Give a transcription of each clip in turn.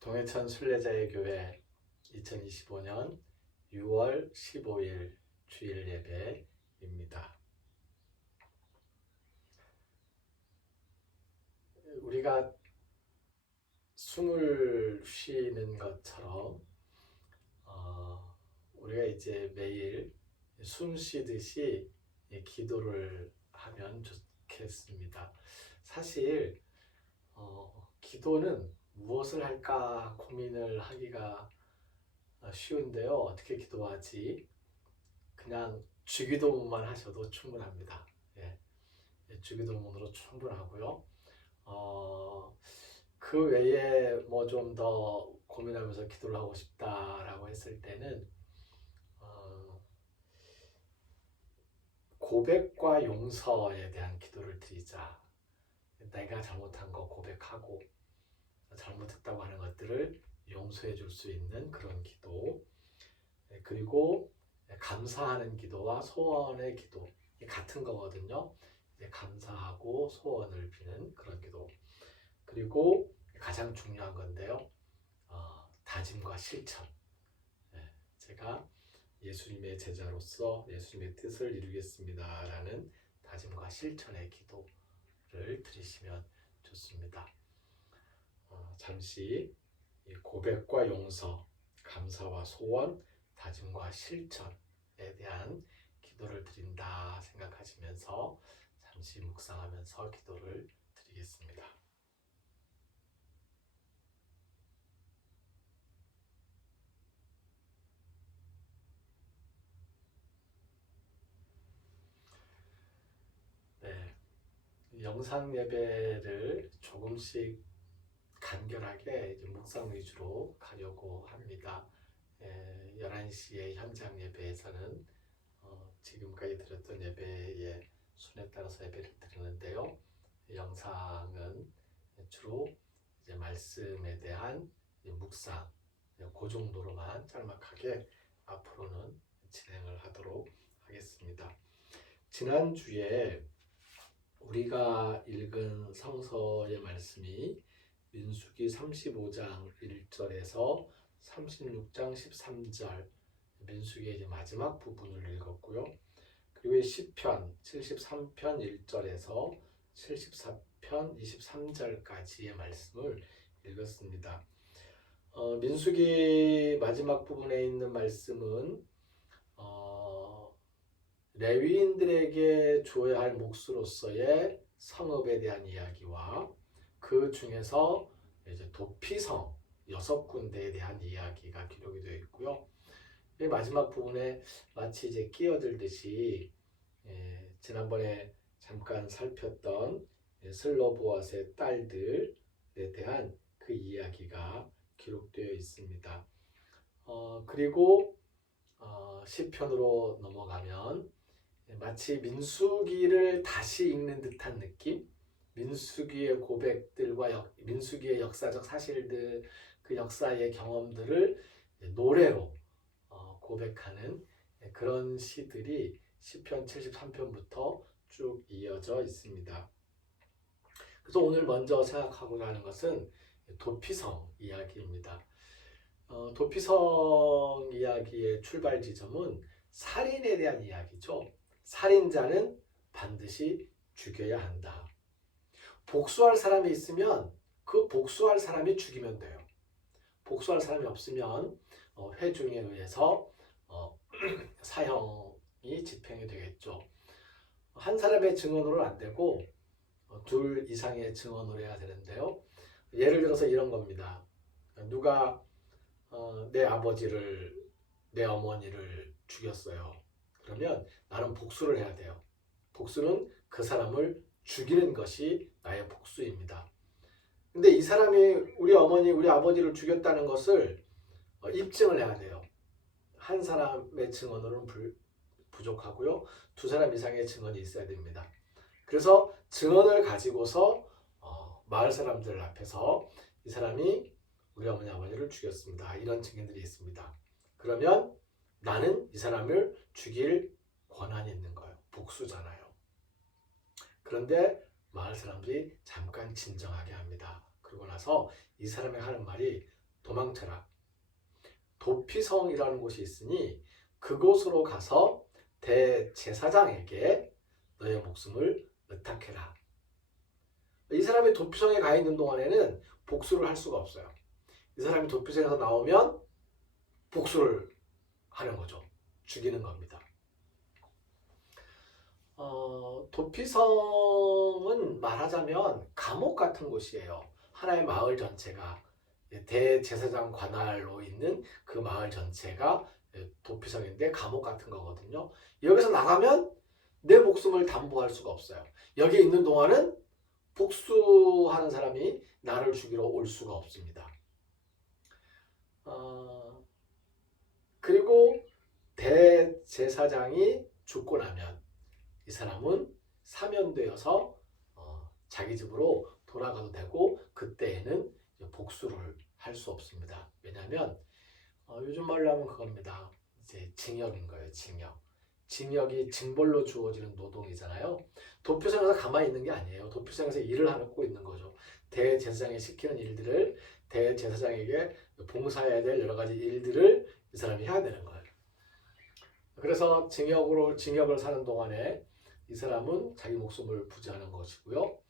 동해천 순례자의 교회 2025년 6월 15일 주일 예배입니다. 우리가 숨을 쉬는 것처럼 우리가 이제 매일 숨 쉬듯이 기도를 하면 좋겠습니다. 사실 기도는 무엇을 할까 고민을 하기가 쉬운데요. 어떻게 기도하지? 그냥 주기도문만 하셔도 충분합니다. 주기도문으로 충분하고요. 그 외에 뭐 좀 더 고민하면서 기도를 하고 싶다라고 했을 때는 고백과 용서에 대한 기도를 드리자. 내가 잘못한 거 고백하고 잘못했다고 하는 것들을 용서해 줄 수 있는 그런 기도, 그리고 감사하는 기도와 소원의 기도 같은 거거든요. 감사하고 소원을 비는 그런 기도, 그리고 가장 중요한 건데요, 다짐과 실천. 제가 예수님의 제자로서 예수님의 뜻을 이루겠습니다 라는 다짐과 실천의 기도를 드리시면 좋습니다. 잠시 고백과 용서, 감사와 소원, 다짐과 실천에 대한 기도를 드린다 생각하시면서 잠시 묵상하면서 기도를 드리겠습니다. 네, 영상 예배를 조금씩 간결하게 묵상 위주로 가려고 합니다. 11시에 현장 예배에서는 지금까지 드렸던 예배의 순에 따라서 예배를 드리는데요. 영상은 주로 이제 말씀에 대한 묵상, 그 정도로만 짤막하게 앞으로는 진행을 하도록 하겠습니다. 지난주에 우리가 읽은 성서의 말씀이 민수기 35장 1절에서 36장 13절, 민수기의 이제 마지막 부분을 읽었고요. 그리고 시편 73편 1절에서 74편 23절까지의 말씀을 읽었습니다. 민수기 마지막 부분에 있는 말씀은 레위인들에게 줘야 할 몫으로서의 성읍에 대한 이야기와 그 중에서 이제 도피성 6군데에 대한 이야기가 기록이 되어 있고요. 이 마지막 부분에 마치 이제 끼어들듯이 지난번에 잠깐 살폈던 슬로보앗의 딸들에 대한 그 이야기가 기록되어 있습니다. 그리고 시편으로 넘어가면 마치 민수기를 다시 읽는 듯한 느낌, 민수기의 고백들과 민수기의 역사적 사실들, 그 역사의 경험들을 노래로 고백하는 그런 시들이 시편 73편부터 쭉 이어져 있습니다. 그래서 오늘 먼저 생각하고자 하는 것은 도피성 이야기입니다. 도피성 이야기의 출발 지점은 살인에 대한 이야기죠. 살인자는 반드시 죽여야 한다. 복수할 사람이 있으면 그 복수할 사람이 죽이면 돼요. 복수할 사람이 없으면 회중에 의해서 사형이 집행이 되겠죠. 한 사람의 증언으로는 안 되고 둘 이상의 증언으로 해야 되는데요. 예를 들어서 이런 겁니다. 누가 내 아버지를, 내 어머니를 죽였어요. 그러면 나는 복수를 해야 돼요. 복수는 그 사람을 죽이는 것이 나의 복수입니다. 근데 이 사람이 우리 어머니, 우리 아버지를 죽였다는 것을 입증을 해야 돼요. 한 사람의 증언으로는 부족하고요. 두 사람 이상의 증언이 있어야 됩니다. 그래서 증언을 가지고서 마을 사람들 앞에서 이 사람이 우리 어머니 아버지를 죽였습니다. 이런 증인들이 있습니다. 그러면 나는 이 사람을 죽일 권한이 있는 거예요. 복수잖아요. 그런데 마을 사람들이 잠깐 진정하게 합니다. 그러고 나서 이 사람이 하는 말이 도망쳐라. 도피성이라는 곳이 있으니 그곳으로 가서 대제사장에게 너의 목숨을 의탁해라. 이 사람이 도피성에 가 있는 동안에는 복수를 할 수가 없어요. 이 사람이 도피성에서 나오면 복수를 하는 거죠. 죽이는 겁니다. 도피성은 말하자면 감옥 같은 곳이에요. 하나의 마을 전체가 대제사장 관할로 있는 그 마을 전체가 도피성인데 감옥 같은 거거든요. 여기서 나가면 내 목숨을 담보할 수가 없어요. 여기 있는 동안은 복수하는 사람이 나를 죽이러 올 수가 없습니다. 그리고 대제사장이 죽고 나면 이 사람은 사면되어서 자기 집으로 돌아가도 되고 그때에는 복수를 할 수 없습니다. 왜냐하면 요즘 말로 하면 그겁니다. 이제 징역인 거예요. 징역. 징역이 징벌로 주어지는 노동이잖아요. 도피성에서 가만히 있는 게 아니에요. 도피성에서 일을 하고 있는 거죠. 대제사장이 시키는 일들을 대제사장에게 봉사해야 될 여러 가지 일들을 이 사람이 해야 되는 거예요. 그래서 징역을 사는 동안에 이 사람은 자기 목숨을 부지하는 것이고요.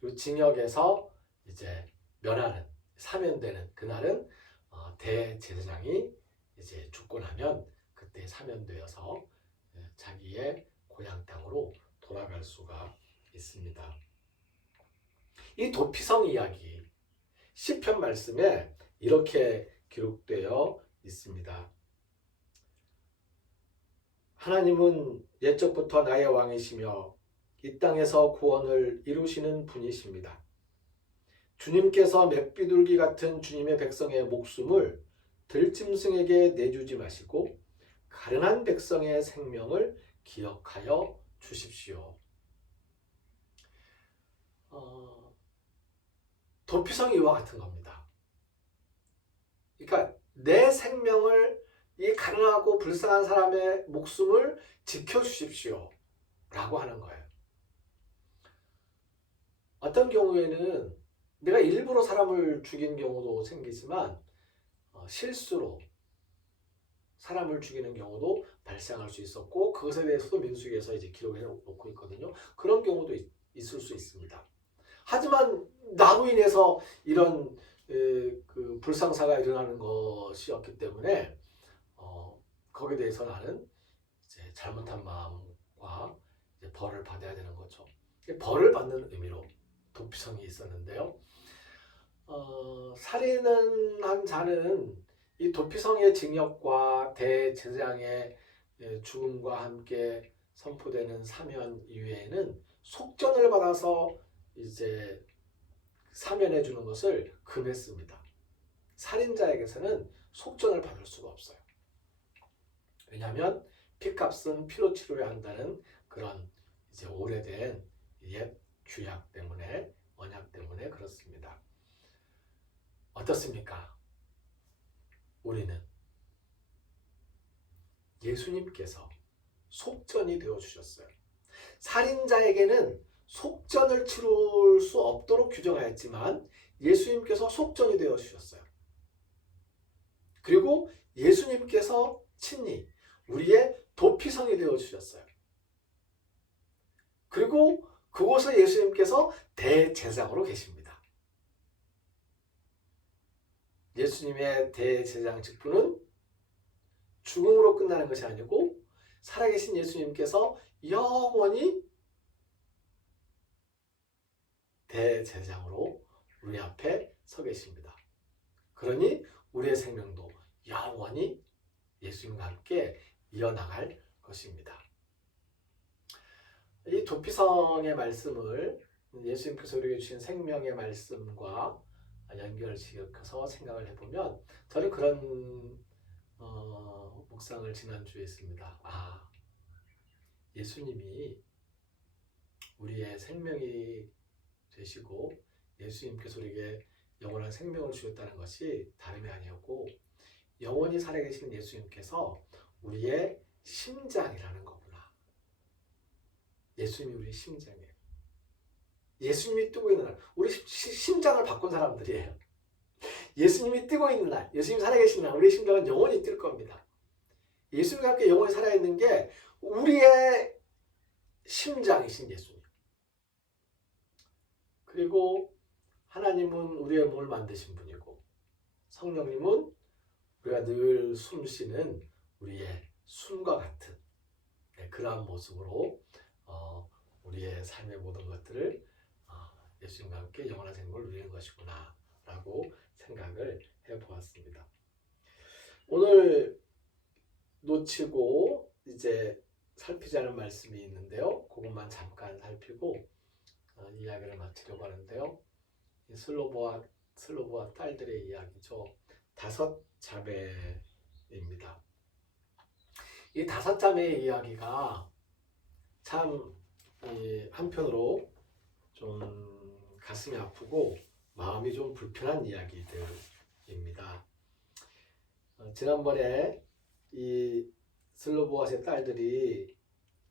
그리고 징역에서 이제 면하는, 사면되는 그날은 대제사장이 이제 죽고 나면 그때 사면되어서 자기의 고향 땅으로 돌아갈 수가 있습니다. 이 도피성 이야기 시편 말씀에 이렇게 기록되어 있습니다. 하나님은 옛적부터 나의 왕이시며 이 땅에서 구원을 이루시는 분이십니다. 주님께서 맷비둘기 같은 주님의 백성의 목숨을 들짐승에게 내주지 마시고 가련한 백성의 생명을 기억하여 주십시오. 도피성이 이와 같은 겁니다. 그러니까 내 생명을 이 가난하고 불쌍한 사람의 목숨을 지켜주십시오 라고 하는 거예요. 어떤 경우에는 내가 일부러 사람을 죽인 경우도 생기지만 실수로 사람을 죽이는 경우도 발생할 수 있었고 그것에 대해서도 민수기에서 이제 기록해 놓고 있거든요. 그런 경우도 있을 수 있습니다. 하지만 나로 인해서 이런 그 불상사가 일어나는 것이었기 때문에 거기에 대해서 나는 이제 잘못한 마음과 이제 벌을 받아야 되는 거죠. 벌을 받는 의미로 도피성이 있었는데요. 살인을 한 자는 이 도피성의 징역과 대제사장의 죽음과 함께 선포되는 사면 이외에는 속전을 받아서 이제 사면해 주는 것을 금했습니다. 살인자에게서는 속전을 받을 수가 없어요. 왜냐하면 피값은 피로 치러야 한다는 그런 이제 오래된 옛 규약 때문에 언약 때문에 그렇습니다. 어떻습니까? 우리는 예수님께서 속전이 되어 주셨어요. 살인자에게는 속전을 치룰 수 없도록 규정하였지만 예수님께서 속전이 되어 주셨어요. 그리고 예수님께서 친히 우리의 도피성이 되어 주셨어요. 그리고 그곳에 예수님께서 대제사장으로 계십니다. 예수님의 대제사장 직분은 죽음으로 끝나는 것이 아니고 살아계신 예수님께서 영원히 대제사장으로 우리 앞에 서 계십니다. 그러니 우리의 생명도 영원히 예수님과 함께 이어나갈 것입니다. 이 도피성의 말씀을 예수님께서 우리에게 주신 생명의 말씀과 연결시켜서 생각을 해보면 저는 그런 묵상을 지난주에 했습니다. 예수님이 우리의 생명이 되시고 예수님께서 우리에게 영원한 생명을 주셨다는 것이 다름이 아니었고 영원히 살아계신 예수님께서 우리의 심장이라는 거구나. 예수님이 우리 심장이에요. 예수님이 뜨고 있는 우리 심장을 바꾼 사람들이에요. 예수님이 뛰고 있는 날, 예수님이 살아계신 날 우리의 심장은 영원히 뛸 겁니다. 예수님과 함께 영원히 살아있는 게 우리의 심장이신 예수님. 그리고 하나님은 우리의 몸을 만드신 분이고 성령님은 우리가 늘 숨쉬는 우리의 숨과 같은 그러한 모습으로 우리의 삶의 모든 것들을 예수님과 함께 영원한 생명을 누리는 것이구나 라고 생각을 해보았습니다. 오늘 놓치고 이제 살피지 않은 말씀이 있는데요. 그것만 잠깐 살피고 이야기를 마치려고 하는데요. 이 슬로보와 딸들의 이야기죠. 5자매입니다. 이 5자매의 이야기가 참 한편으로 좀 가슴이 아프고 마음이 좀 불편한 이야기들입니다. 지난번에 이 슬로보아스의 딸들이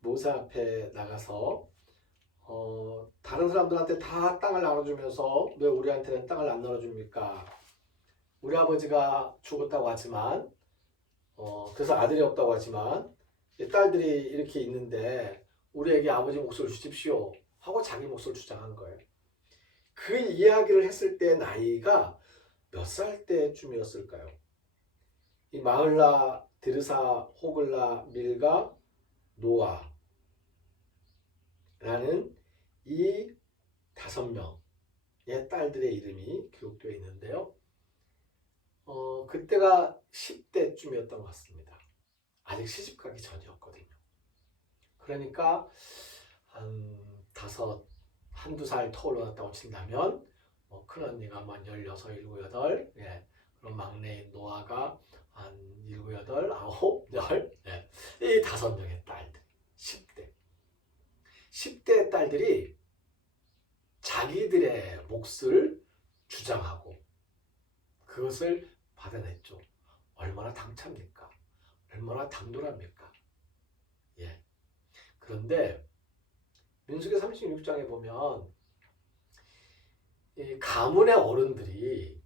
모세 앞에 나가서 다른 사람들한테 다 땅을 나눠주면서 왜 우리한테는 땅을 안 나눠줍니까? 우리 아버지가 죽었다고 하지만 그래서 아들이 없다고 하지만 딸들이 이렇게 있는데 우리에게 아버지 몫을 주십시오 하고 자기 몫을 주장한 거예요. 그 이야기를 했을 때 나이가 몇 살 때쯤이었을까요? 이 마흘라, 디르사, 호글라, 밀가, 노아라는 이 5명의 딸들의 이름이 기록되어 있는데요. 그때가 10대쯤이었던 것 같습니다. 아직 시집가기 전이었거든요. 그러니까 한두 살 터울러 났다고 친다면 큰언니가 한 16, 17, 18 그럼 막내인 노아가 한 7, 8, 9, 10 이 5명의 딸들 10대 딸들이 자기들의 몫을 주장하고 그것을 받아냈죠. 얼마나 당찹니까? 얼마나 당돌합니까? 그런데 민수기 36장에 보면 이 가문의 어른들이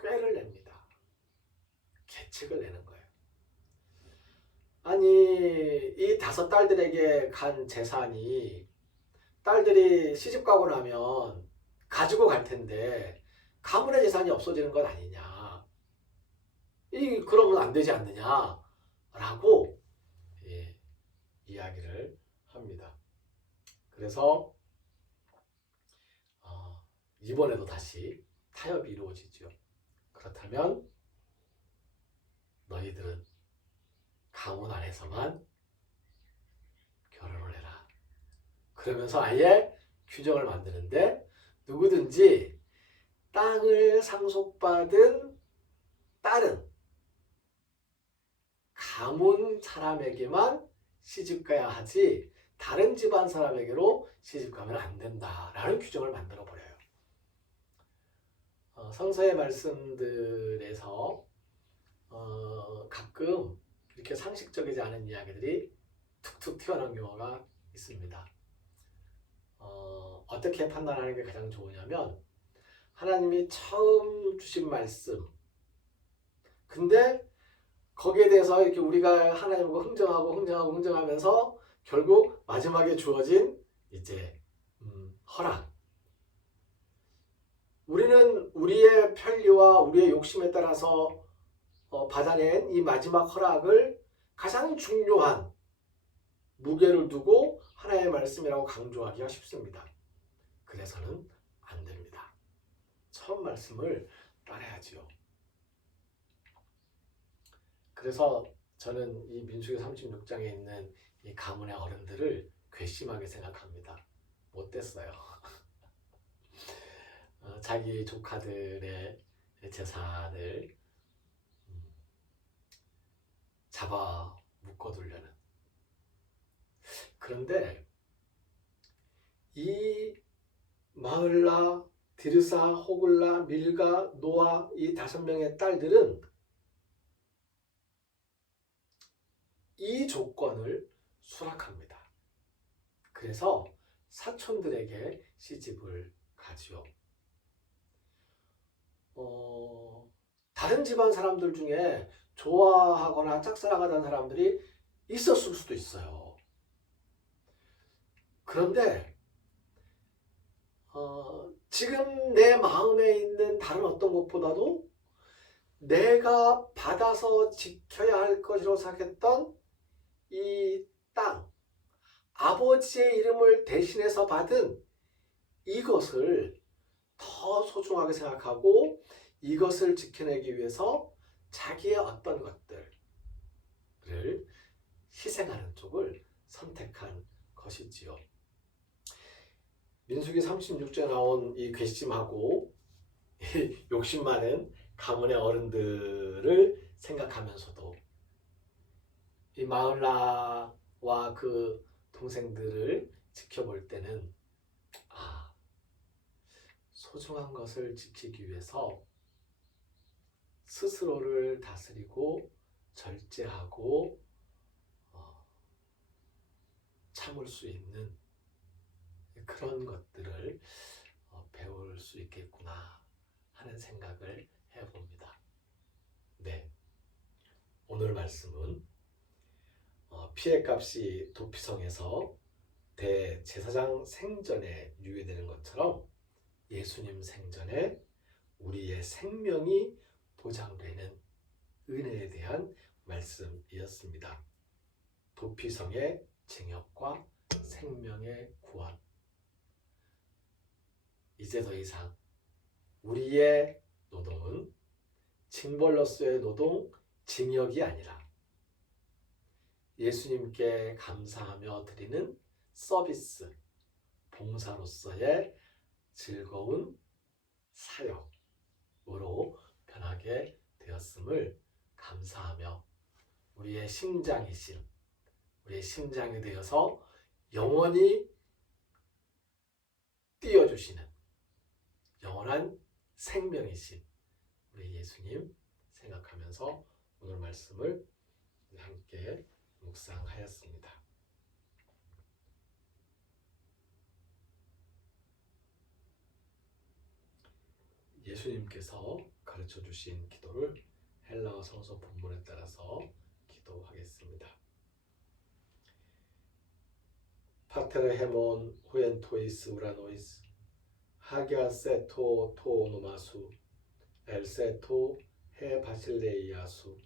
꾀를 냅니다. 계책을 내는 거예요. 아니 이 5 딸들에게 간 재산이 딸들이 시집가고 나면 가지고 갈 텐데 가문의 재산이 없어지는 것 아니냐. 그러면 안 되지 않느냐 라고 이야기를 합니다. 그래서 이번에도 다시 타협이 이루어지죠. 그렇다면 너희들은 가문 안에서만 결혼을 해라. 그러면서 아예 규정을 만드는데 누구든지 땅을 상속받은 딸은 가문 사람에게만 시집가야 하지 다른 집안 사람에게로 시집가면 안 된다라는 규정을 만들어 버려요. 성서의 말씀들에서 가끔 이렇게 상식적이지 않은 이야기들이 툭툭 튀어나온 경우가 있습니다. 어떻게 판단하는 게 가장 좋으냐면 하나님이 처음 주신 말씀 근데 거기에 대해서 이렇게 우리가 하나님과 흥정하면서 결국 마지막에 주어진 이제 허락. 우리는 우리의 편리와 우리의 욕심에 따라서 받아낸 이 마지막 허락을 가장 중요한 무게를 두고 하나님의 말씀이라고 강조하기가 쉽습니다. 그래서는 안 됩니다. 처음 말씀을 따라야지요. 그래서 저는 이 민수기 36장에 있는 이 가문의 어른들을 괘씸하게 생각합니다. 못됐어요. 자기 조카들의 재산을 잡아 묶어두려는. 그런데 이 마흘라, 디르사, 호글라, 밀가, 노아 이 5명의 딸들은 이 조건을 수락합니다. 그래서 사촌들에게 시집을 가지요. 다른 집안 사람들 중에 좋아하거나 짝사랑하던 사람들이 있었을 수도 있어요. 그런데 지금 내 마음에 있는 다른 어떤 것보다도 내가 받아서 지켜야 할 것이라고 생각했던 이 땅, 아버지의 이름을 대신해서 받은 이것을 더 소중하게 생각하고 이것을 지켜내기 위해서 자기의 어떤 것들을 희생하는 쪽을 선택한 것이지요. 민수기 36장에 나온 이 괘씸하고 욕심 많은 가문의 어른들을 생각하면서도 이 마을라와 그 동생들을 지켜볼 때는 소중한 것을 지키기 위해서 스스로를 다스리고 절제하고 참을 수 있는 그런 것들을 배울 수 있겠구나 하는 생각을 해봅니다. 네, 오늘 말씀은 피해값이 도피성에서 대제사장 생전에 유예되는 것처럼 예수님 생전에 우리의 생명이 보장되는 은혜에 대한 말씀이었습니다. 도피성의 징역과 생명의 구원. 이제 더 이상 우리의 노동은 징벌로서의 노동, 징역이 아니라 예수님께 감사하며 드리는 서비스, 봉사로서의 즐거운 사역으로 변하게 되었음을 감사하며 우리의 심장이신, 우리의 심장이 되어서 영원히 띄워주시는 영원한 생명이신 우리 예수님 생각하면서 오늘 말씀을 함께 묵상하였습니다. 예수님께서 가르쳐 주신 기도를 헬라어 성서 본문에 따라서 기도하겠습니다. 파테르 헤몬 후엔토이스 우라노이스 하기아세토 토노마수 엘세토 헤 바실레이아수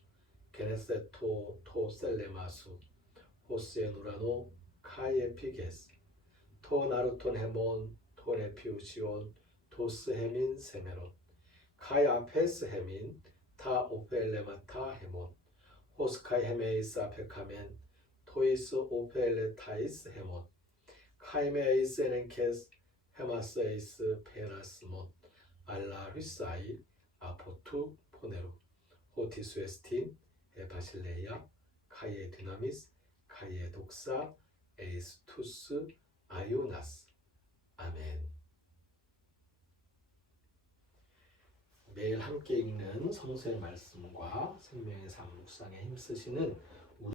게네세토 토 셀레마수 호스에 누라노 카이에 피게스 토 나루톤 헤몬 토 레피우시온 도스 헤민 세메론 카이 아페스 헤민 타 오펠레마타 헤몬 호스카이 헤메이스 아페카멘 토이스 오펠레타이스 헤몬 카이메이스 에넨케스 헤마스에이스 페라스몬 알라 휘사이 아포투 포네루 호티수 에스틴 에바실레이아 카이에 디나미스 카이에 독사 에이스투스 아요나스 아멘. 매일 함께 읽는 성서의 말씀과 생명의 삶 묵상에 힘쓰시는